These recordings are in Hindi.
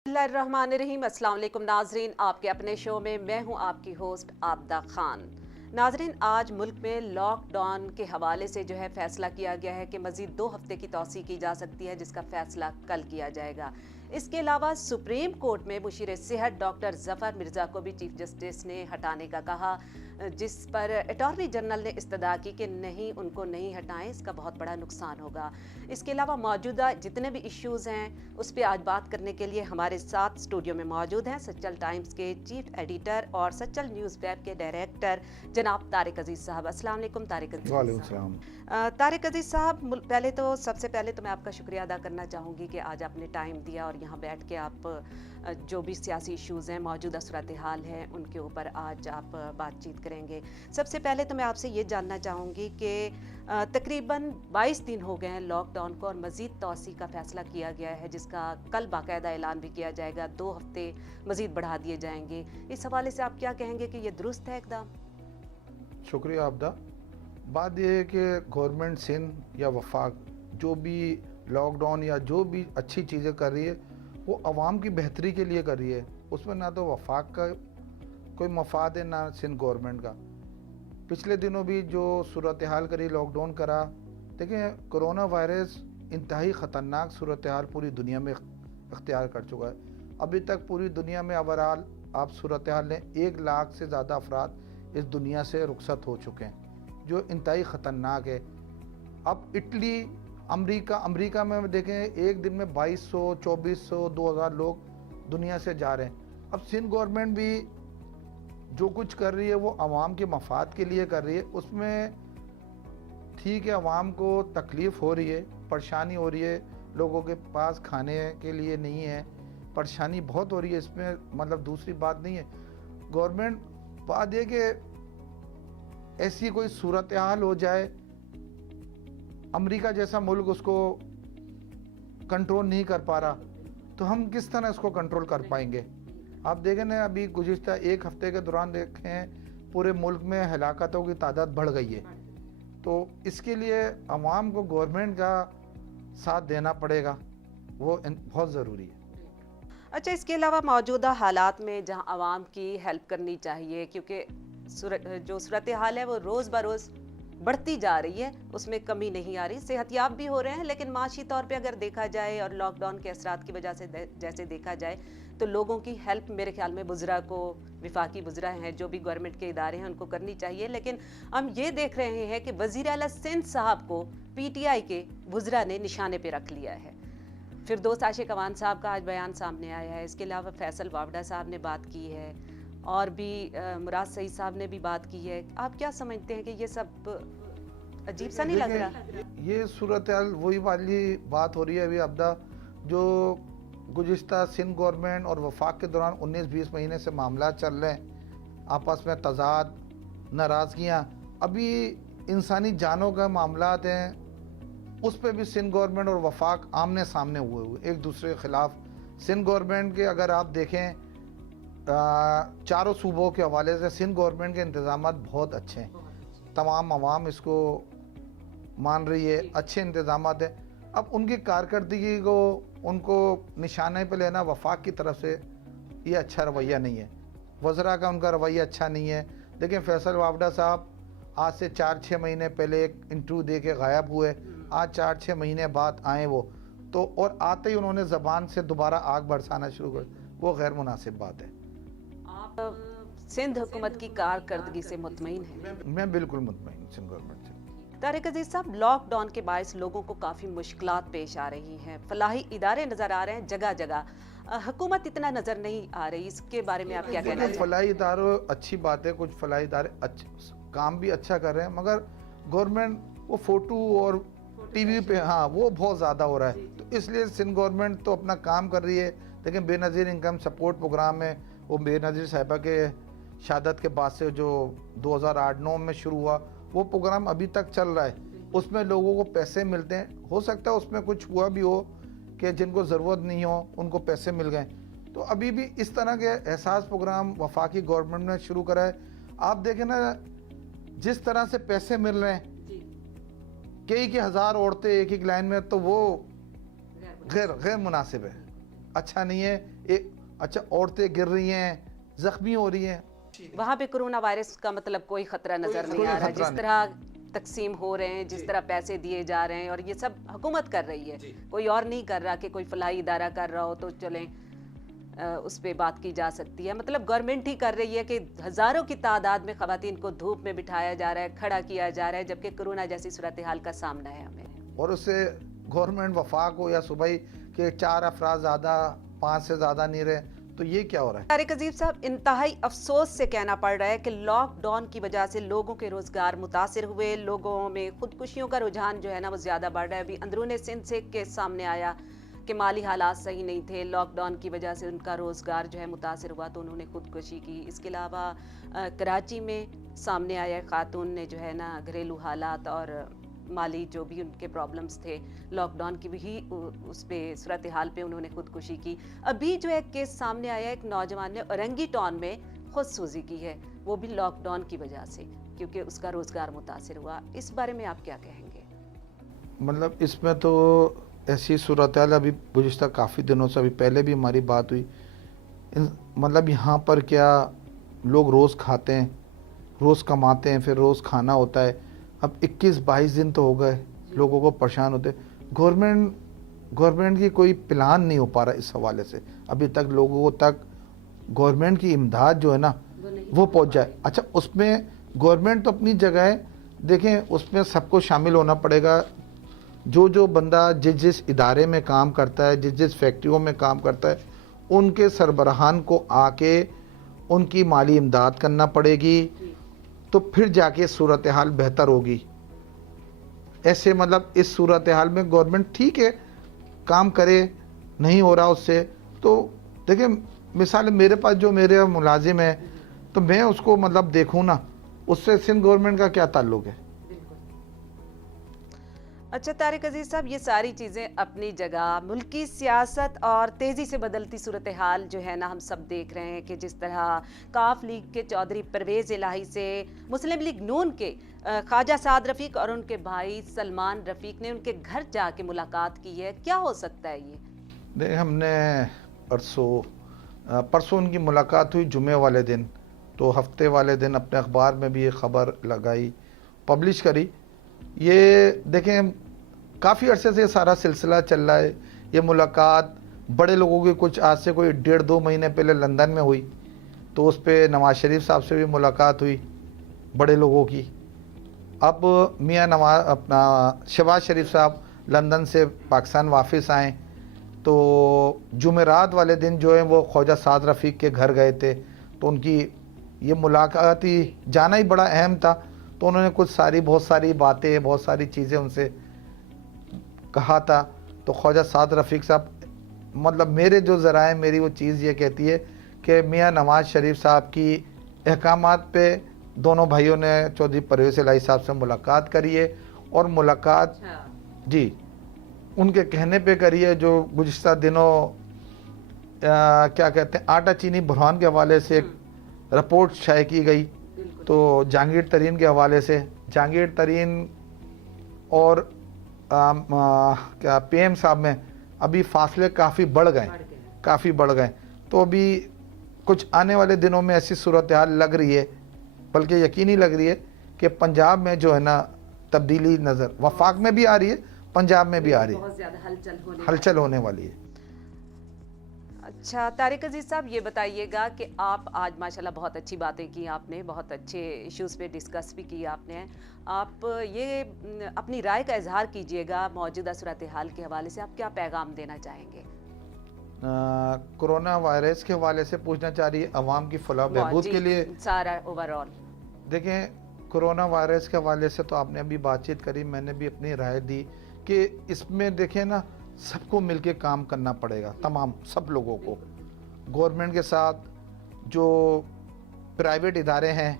बिस्मिल्लाहिर्रहमानिर्रहीम। अस्सलाम वालेकुम नाजरीन, आपके अपने शो में मैं हूं आपकी होस्ट आबदा खान। नाजरीन, आज मुल्क में लॉकडाउन के हवाले से जो है फैसला किया गया है कि मज़ीद 2 हफ्ते की तौसी की जा सकती है, जिसका फैसला कल किया जाएगा। इसके अलावा सुप्रीम कोर्ट में मुशीर सेहत डॉक्टर जफ़र मिर्ज़ा को भी चीफ जस्टिस ने हटाने का कहा, जिस पर अटॉर्नी जनरल ने इस्तदा की कि नहीं, उनको नहीं हटाएं, इसका बहुत बड़ा नुकसान होगा। इसके अलावा मौजूदा जितने भी इश्यूज़ हैं उस पर आज बात करने के लिए हमारे साथ स्टूडियो में मौजूद हैं सच्चल टाइम्स के चीफ एडिटर और सच्चल न्यूज़ वेब के डायरेक्टर जनाब तारिक अजीज़ साहब। अस्सलाम वालेकुम तारिक अजीज़ साहब। तारिक अजीज़ साहब, सबसे पहले तो मैं आपका शुक्रिया अदा करना चाहूँगी कि आज आपने टाइम दिया और यहाँ बैठ के आप जो भी सियासी इश्यूज़ हैं, मौजूदा सूरत हाल है, उनके ऊपर आज आप बातचीत करेंगे। सबसे पहले तो मैं आपसे ये जानना चाहूँगी कि तकरीबन 22 दिन हो गए हैं लॉकडाउन को और मज़ीद तौसी का फ़ैसला किया गया है, जिसका कल बाकायदा ऐलान भी किया जाएगा। 2 हफ्ते मज़ीद बढ़ा दिए जाएंगे। इस हवाले से आप क्या कहेंगे कि ये दुरुस्त है एकदम? शुक्रिया आबदा। बात यह है कि गवर्नमेंट सिंध या वफाक जो भी लॉकडाउन या जो भी अच्छी चीज़ें कर रही है वो आवाम की बेहतरी के लिए कर रही है। उसमें ना तो वफाक का कोई मफाद है ना सिंध गवर्नमेंट का। पिछले दिनों भी जो सूरत हाल करी, लॉकडाउन करा, देखें कोरोना वायरस इंतहाई ख़तरनाक सूरत हाल पूरी दुनिया में इख्तियार कर चुका है। अभी तक पूरी दुनिया में ओवरऑल आप सूरत हाल लें, 1 लाख से ज़्यादा अफराद इस दुनिया से रुखसत हो चुके हैं, जो इंतहाई ख़तरनाक है। अब इटली, अमेरिका में देखें एक दिन में 2200, 2400, 2000 लोग दुनिया से जा रहे हैं। अब सिंध गवर्नमेंट भी जो कुछ कर रही है वो आवाम के मफाद के लिए कर रही है। उसमें ठीक है, आवाम को तकलीफ़ हो रही है, परेशानी हो रही है, लोगों के पास खाने के लिए नहीं है, परेशानी बहुत हो रही है, इसमें मतलब दूसरी बात नहीं है। गवर्नमेंट बात यह कि ऐसी कोई सूरत हाल हो जाए, अमेरिका जैसा मुल्क उसको कंट्रोल नहीं कर पा रहा, तो हम किस तरह इसको कंट्रोल कर पाएंगे? आप देखें ना, अभी गुज़िश्ता 1 हफ्ते के दौरान देखें पूरे मुल्क में हलाकतों की तादाद बढ़ गई है। तो इसके लिए अवाम को गवर्नमेंट का साथ देना पड़ेगा, वो बहुत ज़रूरी है। अच्छा, इसके अलावा मौजूदा हालात में जहां आवाम की हेल्प करनी चाहिए, क्योंकि जो सूरत हाल है वो रोज़ बरोज़ बढ़ती जा रही है, उसमें कमी नहीं आ रही। सेहतयाब भी हो रहे हैं, लेकिन माशी तौर पे अगर देखा जाए और लॉकडाउन के असरात की वजह से जैसे देखा जाए तो लोगों की हेल्प मेरे ख्याल में बुज़रा को, विफाकी बुज़रा हैं, जो भी गवर्नमेंट के इदारे हैं, उनको करनी चाहिए। लेकिन हम ये देख रहे हैं कि वज़ीर आला सिंध साहब को PTI के बुज़रा ने निशाने पे रख लिया है। फिरदौस आशिक अवान साहब का आज बयान सामने आया है। इसके अलावा फैसल वावड़ा साहब ने बात की है और भी मुराद सईद साहब ने भी बात की है। आप क्या समझते हैं कि ये सब अजीब सा नहीं लग रहा? ये सूरत हाल वही वाली बात हो रही है अभी अब्दा, जो गुज़िश्ता सिंध गवर्नमेंट और वफाक के दौरान 19-20 महीने से मामला चल रहे हैं, आपस में तजाद, नाराज़गियाँ, अभी इंसानी जानों का मामला हैं, उस पर भी सिंध गवर्नमेंट और वफाक आमने सामने हुए एक दूसरे के ख़िलाफ़। सिंध गवर्नमेंट के अगर आप देखें चारों सूबों के हवाले से सिंध गवर्नमेंट के इंतज़ाम बहुत अच्छे हैं, तमाम आवाम इसको मान रही है, अच्छे इंतज़ाम हैं। अब उनकी कारकर्दगी को उनको निशाने पे लेना वफाक की तरफ से ये अच्छा रवैया नहीं है, वज़रा का उनका रवैया अच्छा नहीं है। देखिए फैसल वावड़ा साहब आज से 4-6 महीने पहले एक इंटरव्यू दे के गायब हुए, आज 4-6 महीने बाद आए वो तो, और आते ही उन्होंने ज़बान से दोबारा आग बरसाना शुरू कर, वो गैर मुनासिब बात है। आप सिंध हुकूमत की कारकर्दगी से मुतमईन हैं? मैं बिल्कुल मुतमईन सिंध गवर्नमेंट से। तारिक अजीज़ साहब, लॉकडाउन के बायस लोगों को काफ़ी मुश्किलात पेश आ रही हैं, फलाही इदारे नज़र आ रहे हैं जगह जगह, हुकूमत इतना नज़र नहीं आ रही, इसके बारे में आप क्या कहना चाहते हैं? फलाही इदारों अच्छी बात है, कुछ फलाही इदारे काम भी अच्छा कर रहे हैं, मगर गवर्नमेंट वो फ़ोटो और TV पे, हाँ, वो बहुत ज़्यादा हो रहा है। तो इसलिए सिंध गवर्नमेंट तो अपना काम कर रही है, लेकिन बेनज़ीर इनकम सपोर्ट प्रोग्राम है, वो बेनज़ीर साहिबा के शहादत के बाद से जो 2008-9 में शुरू हुआ, वो प्रोग्राम अभी तक चल रहा है। उसमें लोगों को पैसे मिलते हैं, हो सकता है उसमें कुछ हुआ भी हो कि जिनको ज़रूरत नहीं हो उनको पैसे मिल गए। तो अभी भी इस तरह के एहसास प्रोग्राम वफाकी गवर्नमेंट ने शुरू करा है। आप देखें ना, जिस तरह से पैसे मिल रहे हैं, कई की 1000 औरतें एक लाइन में, तो वो गैर मुनासिब है। अच्छा नहीं है। एक अच्छा, औरतें गिर रही हैं, जख्मी हो रही हैं, वहाँ पे कोरोना वायरस का मतलब कोई खतरा नजर नहीं आ रहा। खतरा जिस तरह तकसीम हो रहे हैं, जिस तरह पैसे दिए जा रहे हैं, और ये सब हुकूमत कर रही है, कोई और नहीं कर रहा। कि कोई फलाही इदारा कर रहा हो तो चलें उस पे बात की जा सकती है। मतलब गवर्नमेंट ही कर रही है कि हजारों की तादाद में खवातीन को धूप में बिठाया जा रहा है, खड़ा किया जा रहा है, जबकि कोरोना जैसी सूरत हाल का सामना है हमें। और उससे गवर्नमेंट वफाक हो या सूबाई के 4 अफराद ज़्यादा, 5 से ज़्यादा नहीं रहे, तो ये क्या हो रहा है? तारिक अजीब साहब, इंतहाई अफसोस से कहना पड़ रहा है कि लॉकडाउन की वजह से लोगों के रोजगार मुतासिर हुए, लोगों में खुदकुशियों का रुझान जो है ना वो ज्यादा बढ़ रहा है। अभी अंदरूनी सिंध से एक केस सामने आया कि माली हालात सही नहीं थे, लॉकडाउन की वजह से उनका रोजगार जो है मुतासिर हुआ तो उन्होंने खुदकुशी की। इसके अलावा कराची में सामने आया खातून ने जो है ना घरेलू हालात और माली जो भी उनके प्रॉब्लम्स थे, लॉकडाउन की भी उस पे सूरत हाल पे उन्होंने खुदकुशी की। अभी जो एक केस सामने आया, एक नौजवान ने औरंगी टाउन में खुदसूजी की है, वो भी लॉकडाउन की वजह से, क्योंकि उसका रोजगार मुतासिर हुआ। इस बारे में आप क्या कहेंगे? मतलब इसमें तो ऐसी सूरत हाल अभी गुज़िश्ता काफ़ी दिनों से, अभी पहले भी हमारी बात हुई, मतलब यहाँ पर क्या लोग रोज़ खाते हैं, रोज़ कमाते हैं, फिर रोज़ खाना होता है। अब 21-22 दिन तो हो गए लोगों को परेशान होते। गवर्नमेंट की कोई प्लान नहीं हो पा रहा इस हवाले से, अभी तक लोगों तक गवर्नमेंट की इमदाद जो है ना वो पहुंच जाए। अच्छा, उसमें गवर्नमेंट तो अपनी जगह है, देखें उसमें सबको शामिल होना पड़ेगा। जो बंदा जिस जिस इदारे में काम करता है, जिस जिस फैक्ट्रियों में काम करता है, उनके सरबराहान को आके उनकी माली इमदाद करना पड़ेगी, तो फिर जाके सूरत हाल बेहतर होगी। ऐसे मतलब इस सूरत हाल में गवर्नमेंट ठीक है काम करे, नहीं हो रहा उससे, तो देखिए मिसाल मेरे पास जो मेरे मुलाजिम है, तो मैं उसको मतलब देखूँ ना, उससे सिंध गवर्नमेंट का क्या ताल्लुक है? अच्छा तारिक अजीज साहब, ये सारी चीज़ें अपनी जगह, मुल्की सियासत और तेज़ी से बदलती सूरत हाल जो है ना हम सब देख रहे हैं कि जिस तरह काफ लीग के चौधरी परवेज़ इलाही से मुस्लिम लीग नून के ख्वाजा साद रफ़ीक और उनके भाई सलमान रफ़ीक ने उनके घर जाके मुलाकात की है। क्या हो सकता है ये? देख, हमने परसों उनकी मुलाकात हुई जुमे वाले दिन, तो हफ्ते वाले दिन अपने अखबार में भी ये ख़बर लगाई, पब्लिश करी। ये देखें काफ़ी अरसे से सारा सिलसिला चल रहा है। ये मुलाकात बड़े लोगों की कुछ आज से कोई 1.5-2 महीने पहले लंदन में हुई, तो उस पर नवाज़ शरीफ साहब से भी मुलाकात हुई बड़े लोगों की। अब मियाँ नवाज अपना शहबाज शरीफ साहब लंदन से पाकिस्तान वापस आए, तो जुमेरात वाले दिन जो है वो ख्वाजा साद रफ़ीक के घर गए थे, तो उनकी ये मुलाकात ही जाना ही बड़ा अहम था। तो उन्होंने बहुत सारी बातें, बहुत सारी चीज़ें उनसे कहा था। तो ख्वाजा साद रफ़ीक साहब, मतलब मेरे जो ज़राए मेरी वो चीज़ ये कहती है कि मियाँ नवाज़ शरीफ साहब की अहकामात पे दोनों भाइयों ने चौधरी परवेज़ इलाही साहब से मुलाकात करी है, और मुलाकात जी उनके कहने पे करी है। जो गुज़िश्ता दिनों क्या कहते हैं आटा चीनी बुरहान के हवाले से एक रिपोर्ट शाये की गई, तो जहांगीर तरीन के हवाले से जहांगीर तरीन और क्या पीएम साहब में अभी फासले काफ़ी बढ़ गए। तो अभी कुछ आने वाले दिनों में ऐसी सूरत हाल लग रही है, बल्कि यकीनी लग रही है कि पंजाब में जो है ना तब्दीली नज़र वफाक में भी आ रही है, पंजाब में भी आ रही है, बहुत ज़्यादा हलचल होने वाली है। अच्छा तारिक अजीज साहब, ये बताइएगा कि आप आज माशाल्लाह बहुत अच्छी बातें की आपने, बहुत अच्छे इश्यूज़ पे डिस्कस भी की आपने। आप ये अपनी राय का इजहार कीजिएगा मौजूदा सूरत हाल के हवाले से, आप क्या पैगाम देना चाहेंगे? कोरोना वायरस के हवाले से पूछना चाह रही है अवाम की फलाह बहबूद के लिए सारा ओवरऑल। देखें, कोरोना वायरस के हवाले से तो आपने अभी बातचीत करी, मैंने भी अपनी राय दी कि इसमें देखें ना सबको मिलके काम करना पड़ेगा, तमाम सब लोगों को, गवर्नमेंट के साथ जो प्राइवेट इदारे हैं,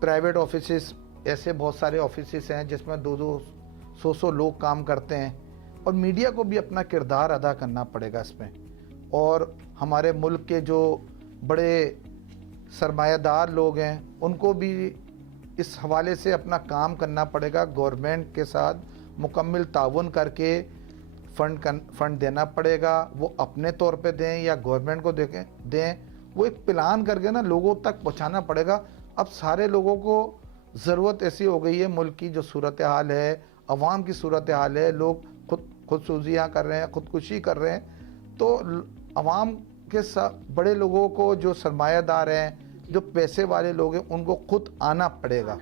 प्राइवेट ऑफिसेस, ऐसे बहुत सारे ऑफिसेस हैं जिसमें 200 लोग काम करते हैं, और मीडिया को भी अपना किरदार अदा करना पड़ेगा इसमें। और हमारे मुल्क के जो बड़े सरमायादार लोग हैं उनको भी इस हवाले से अपना काम करना पड़ेगा, गवर्नमेंट के साथ मुकम्मल ताउन करके फंड देना पड़ेगा, वो अपने तौर पे दें या गवर्नमेंट को दें, वो एक प्लान करके ना लोगों तक पहुंचाना पड़ेगा। अब सारे लोगों को ज़रूरत ऐसी हो गई है, मुल्क की जो सूरत हाल है, अवाम की सूरत हाल है, लोग खुदसूजियाँ कर रहे हैं, खुदकुशी कर रहे हैं, तो अवाम के बड़े लोगों को, जो सरमायादार हैं, जो पैसे वाले लोग हैं, उनको खुद आना पड़ेगा।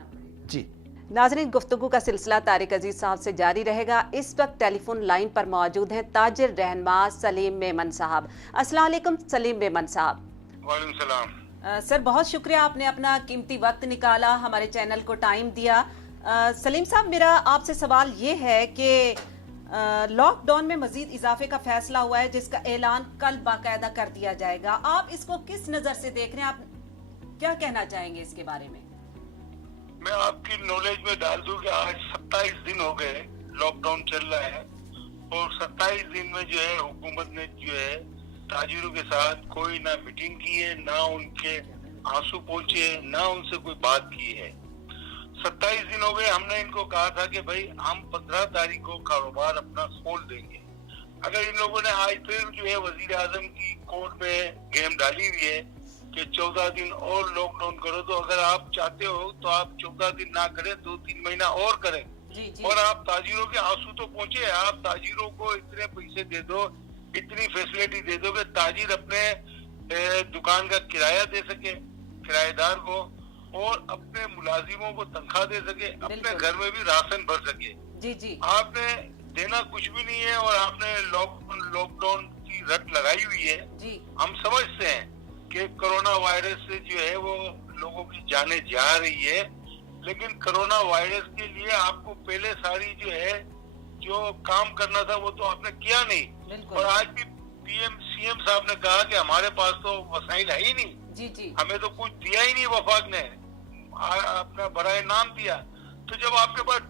जी नाज़रीन, गुफ्तगू का सिलसिला तारिक अजीज साहब से जारी रहेगा। इस वक्त टेलीफोन लाइन पर मौजूद हैं ताजिर रहनुमा सलीम मेमन साहब। अस्सलाम वालेकुम सलीम मेमन साहब। वालेकुम सलाम। सर, बहुत शुक्रिया, आपने अपना कीमती वक्त निकाला, हमारे चैनल को टाइम दिया। सलीम साहब, मेरा आपसे सवाल ये है कि लॉकडाउन में मजीद इजाफे का फैसला हुआ है, जिसका ऐलान कल बाकायदा कर दिया जाएगा। आप इसको किस नज़र से देख रहे हैं? आप क्या कहना चाहेंगे इसके बारे में? मैं आपकी नॉलेज में डाल दूं कि आज 27 दिन हो गए लॉकडाउन चल रहा है, और 27 दिन में जो है हुकूमत ने जो है ताजिरों के साथ कोई ना मीटिंग की है, ना उनके आंसू पहुंचे, ना उनसे कोई बात की है। 27 दिन हो गए, हमने इनको कहा था कि भाई हम 15 तारीख को कारोबार अपना खोल देंगे। अगर इन लोगों ने आज फिर जो है वजीर आजम की कोर्ट में गेम डाली हुई है कि 14 दिन और लॉकडाउन करो, तो अगर आप चाहते हो तो आप 14 दिन ना करें, 2-3 महीना और करें। जी। और आप ताजिरों के आंसू तो पहुंचे, आप ताजिरों को इतने पैसे दे दो, इतनी फैसिलिटी दे दो कि ताजिर अपने दुकान का किराया दे सके किराएदार को, और अपने मुलाजिमों को तनख्वाह दे सके, अपने घर में भी राशन भर सके। जी। आपने देना कुछ भी नहीं है, और आपने लॉकडाउन की रट लगाई हुई है। जी। हम समझते हैं कि कोरोना वायरस से जो है वो लोगों की जानें जा रही है, लेकिन कोरोना वायरस के लिए आपको पहले सारी जो काम करना था वो तो आपने किया नहीं। और आज भी सीएम साहब ने कहा कि हमारे पास तो वसाइल है ही नहीं। जी। हमें तो कुछ दिया ही नहीं वफाक ने, अपना बराए नाम दिया। तो जब आपके पास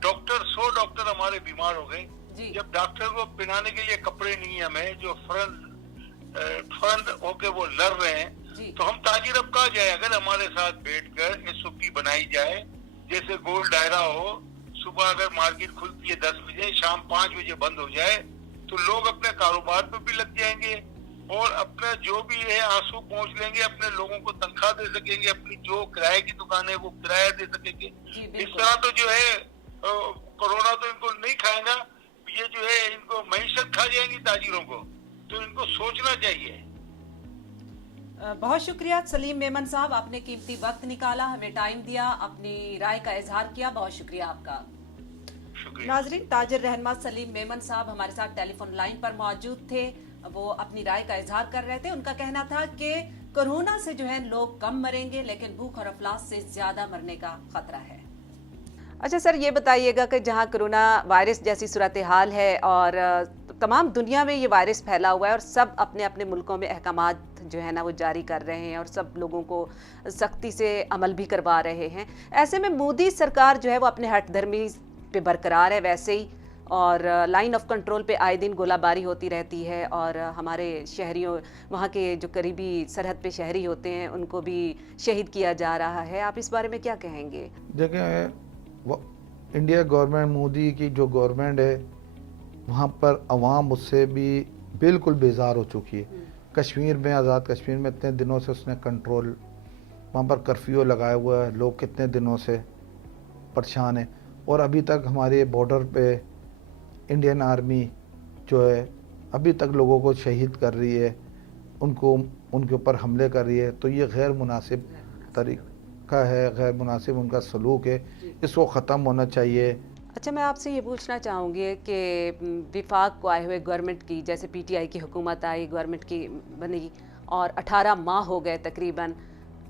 100 डॉक्टर हमारे बीमार हो गए, जब डॉक्टर को पहनाने के लिए कपड़े नहीं है, हमें जो फर्द होके वो लड़ रहे हैं, तो हम ताजिर अब कहा जाए? अगर हमारे साथ बैठकर एसओपी बनाई जाए, जैसे गोल दायरा हो, सुबह अगर मार्केट खुलती है 10 बजे, शाम 5 बजे बंद हो जाए, तो लोग अपने कारोबार पे भी लग जाएंगे और अपना जो भी है आंसू पहुंच लेंगे, अपने लोगों को तनख्वाह दे सकेंगे, अपनी जो किराए की दुकान है वो किराया दे सकेंगे। इस तरह तो जो है कोरोना तो इनको नहीं खाएगा, ये जो है इनको मईशत खा जाएंगी ताजिरों को। तो इनको सोचना चाहिए। बहुत शुक्रिया सलीम मेमन साहब, आपने कीमती वक्त निकाला, हमें टाइम दिया, अपनी राय का इजहार किया। बहुत शुक्रिया आपका। नाजरीन, ताजिर रहनुमा सलीम मेमन साहब हमारे साथ टेलीफोन लाइन पर मौजूद थे। वो अपनी राय का इजहार कर रहे थे। उनका कहना था कि कोरोना से जो है लोग कम मरेंगे, लेकिन भूख और अफलास से ज्यादा मरने का खतरा है। अच्छा सर, ये बताइएगा कि जहां कोरोना वायरस जैसी सूरत हाल है और तमाम दुनिया में ये वायरस फैला हुआ है और सब अपने अपने मुल्कों में अहकामात जो है ना वो जारी कर रहे हैं और सब लोगों को सख्ती से अमल भी करवा रहे हैं, ऐसे में मोदी सरकार जो है वो अपने हठधर्मी पे बरकरार है वैसे ही, और लाइन ऑफ कंट्रोल पे आए दिन गोलाबारी होती रहती है और हमारे शहरियों, वहाँ के जो करीबी सरहद पे शहरी होते हैं, उनको भी शहीद किया जा रहा है। आप इस बारे में क्या कहेंगे? देखिए, इंडिया गवर्नमेंट, मोदी की जो गवर्नमेंट है, वहाँ पर अवाम उससे भी बिल्कुल बेजार हो चुकी है। कश्मीर में, आज़ाद कश्मीर में इतने दिनों से उसने कंट्रोल, वहाँ पर कर्फ्यू लगाया हुआ है, लोग कितने दिनों से परेशान हैं, और अभी तक हमारे बॉर्डर पे इंडियन आर्मी जो है अभी तक लोगों को शहीद कर रही है, उनके ऊपर हमले कर रही है। तो ये गैर मुनासिब तरीका है, गैर मुनासिब उनका सलूक है, इसको ख़त्म होना चाहिए। अच्छा, मैं आपसे ये पूछना चाहूँगी कि विफाक को आए हुए गवर्नमेंट की, जैसे पीटीआई की हुकूमत आई, गवर्नमेंट की बनी और 18 माह हो गए तकरीबन,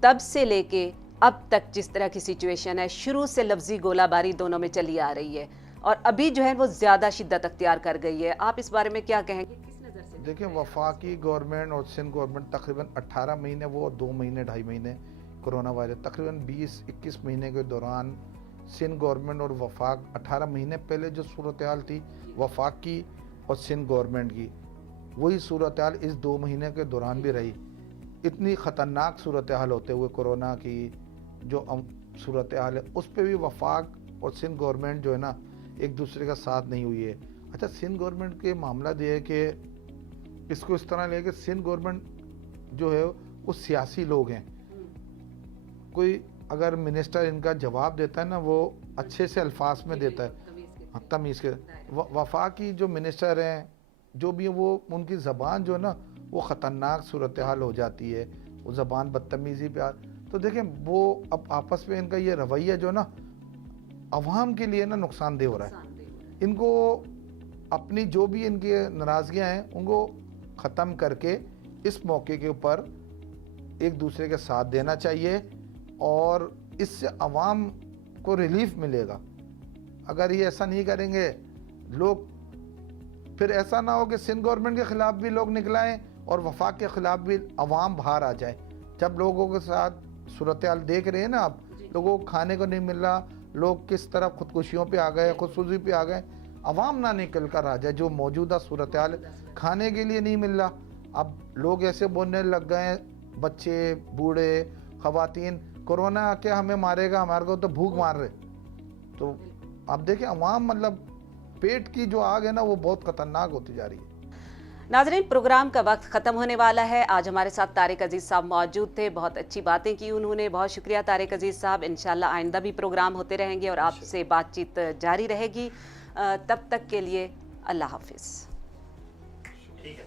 तब से लेके अब तक जिस तरह की सिचुएशन है, शुरू से लफ्जी गोलाबारी दोनों में चली आ रही है और अभी जो है वो ज़्यादा शिद्दत अख्तियार कर गई है। आप इस बारे में क्या कहेंगे? किस नज़र से? देखिए, वफाकी गवर्नमेंट और सिंध गवर्नमेंट तकरीबन 18 महीने, वो 2 महीने 2.5 महीने कोरोना वायरस, तकरीबन 20-21 महीने के दौरान सिंध गवर्नमेंट और वफाक, 18 महीने पहले जो सूरत हाल थी वफाक की और सिंध गवर्नमेंट की, वही सूरत हाल इस 2 महीने के दौरान भी रही। इतनी ख़तरनाक सूरत हाल होते हुए कोरोना की जो सूरत हाल है, उस पर भी वफाक और सिंध गवर्नमेंट जो है ना एक दूसरे का साथ नहीं हुई है। अच्छा, सिंध गवर्नमेंट के मामला ये है कि इसको इस तरह ले कि सिंध गवर्नमेंट जो है वो सियासी लोग हैं। कोई अगर मिनिस्टर इनका जवाब देता है ना, वो अच्छे से अल्फाज में देता है, तमीज़ के। वफाकी जो मिनिस्टर हैं जो भी है, वो उनकी ज़बान जो है ना वो ख़तरनाक सूरत हाल हो जाती है, वो ज़बान बदतमीज़ी पे तो देखें वो अब आपस में इनका ये रवैया जो ना अवाम के लिए ना नुकसानदेह हो रहा है। इनको अपनी जो भी इनकी नाराज़गियाँ हैं उनको ख़त्म करके इस मौके के ऊपर एक दूसरे के साथ देना चाहिए और इससे अवाम को रिलीफ मिलेगा। अगर ये ऐसा नहीं करेंगे लोग, फिर ऐसा ना हो कि सिंध गवर्नमेंट के ख़िलाफ़ भी लोग निकलाएं और वफाक के ख़िलाफ़ भी अवाम बाहर आ जाए। जब लोगों के साथ सूरत हाल देख रहे हैं ना आप, लोगों को खाने को नहीं मिल रहा, लोग किस तरह खुदकुशियों पे आ गए, खुदसूजी पे आ गए, अवाम ना निकल कर आ जाए। जो मौजूदा सूरत हाल खाने के लिए नहीं मिल रहा, अब लोग ऐसे बोलने लग गए, बच्चे बूढ़े ख़वातीन, कोरोना आके हमें मारेगा, हमारे को तो भूख मार रहे। तो अब देखिए अवाम मतलब पेट की जो आग है ना वो बहुत ख़तरनाक होती जा रही है। नाज़रीन, प्रोग्राम का वक्त ख़त्म होने वाला है। आज हमारे साथ तारिक अजीज़ साहब मौजूद थे, बहुत अच्छी बातें की उन्होंने। बहुत शुक्रिया तारिक अजीज़ साहब। इंशाल्लाह आइंदा भी प्रोग्राम होते रहेंगे और आपसे बातचीत जारी रहेगी। तब तक के लिए अल्लाह हाफिज़। ठीक है।